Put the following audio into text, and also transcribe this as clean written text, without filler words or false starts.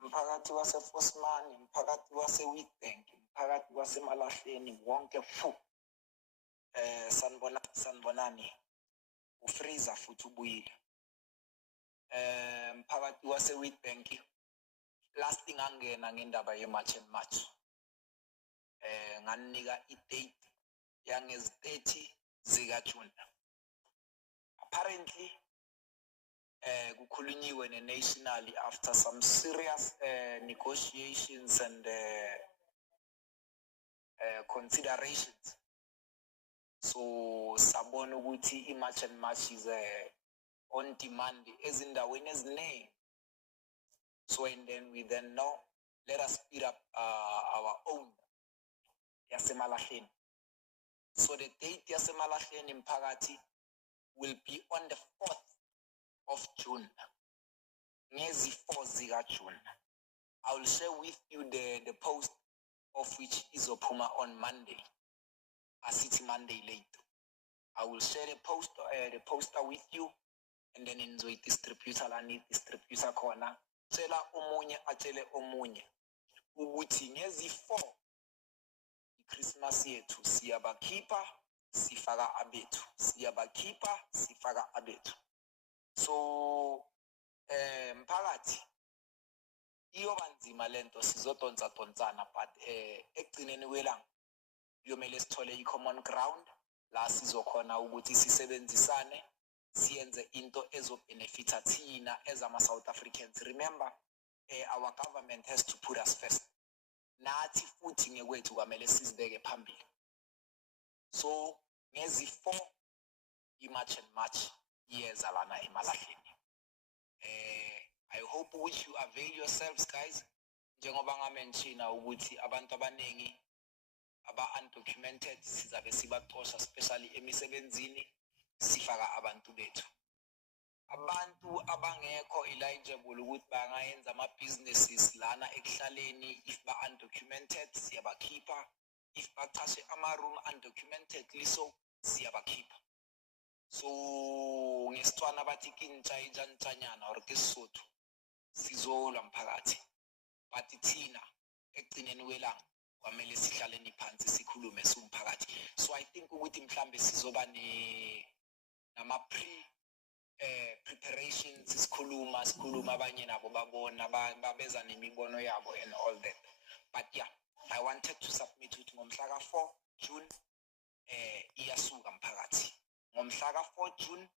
Mphakathi wase-Fosman, mphakathi wase-Witbank, mphakathi waseMalahleni wonke fu. Sanibonani. uFreezer futhi ubuyile. Mphakathi wase-Witbank, last thing angena ngendaba ye-March and March. Nganika i-date yangezi-30 zikaJune. Apparently, kukhulunyiwe ne-nationally after some serious negotiations and considerations. So sabona ukuthi i-March and March is on demand ezindaweni eziningi. So and then we then know, let us speed up our own yaseMalahleni. So the date yaseMalahleni mphakathi will be on the 4th of June. Ngezi 4 zika June. I will share with you the post of which is ophuma on Monday. A city Monday later. I will share the poster with you, and then enjoy distributor distributor corner. Tshela omunye atshele omunye ukuthi ngezi 4 iChristmas yethu siyabakhipha sifaka abethu, siyabakhipha sifaka abethu. So mphakathi iyoba nzima lento sizodonsa-donsana, but ekugcineni kwelanga kuyomele sithole i-common ground la sizokhona ukuthi sisebenzisane siyenze into ezobenefita thina as ama-South Africans. Remember, our government has to put us first. Nathi futhi ngekwethu kwamele sizibeke phambili. So ngezi 4 i-March and March iyeza lana eMalahleni. I hope which you avail yourselves, guys. Njengoba ngamenshina ukuthi abantu abaningi aba-undocumented sizabe sibaxosha, especially emisebenzini sifaka abantu bethu. Abantu abangekho eligible ukuthi bangayenza ama-businesses lana ekuhlaleni, if ba-undocumented siyabakhipha, if bachashe ama-room undocumentedly so siyabakhipha. So ngesitswana bathi kintsha injantshanyana or kesisotho sizolwa mphakathi, but thina ekugcineni kwelanga kwamele sihlaleni phansi sikhulume siwumphakathi. So I think ukuthi mhlambe sizoba preparations sikhuluma abanye nabo babona babeza nemibono yabo and all that. But yeah, I wanted to submit ukuthi ngomhla ka 4 June iyasuka mphakathi. Ngomhla ka 4 June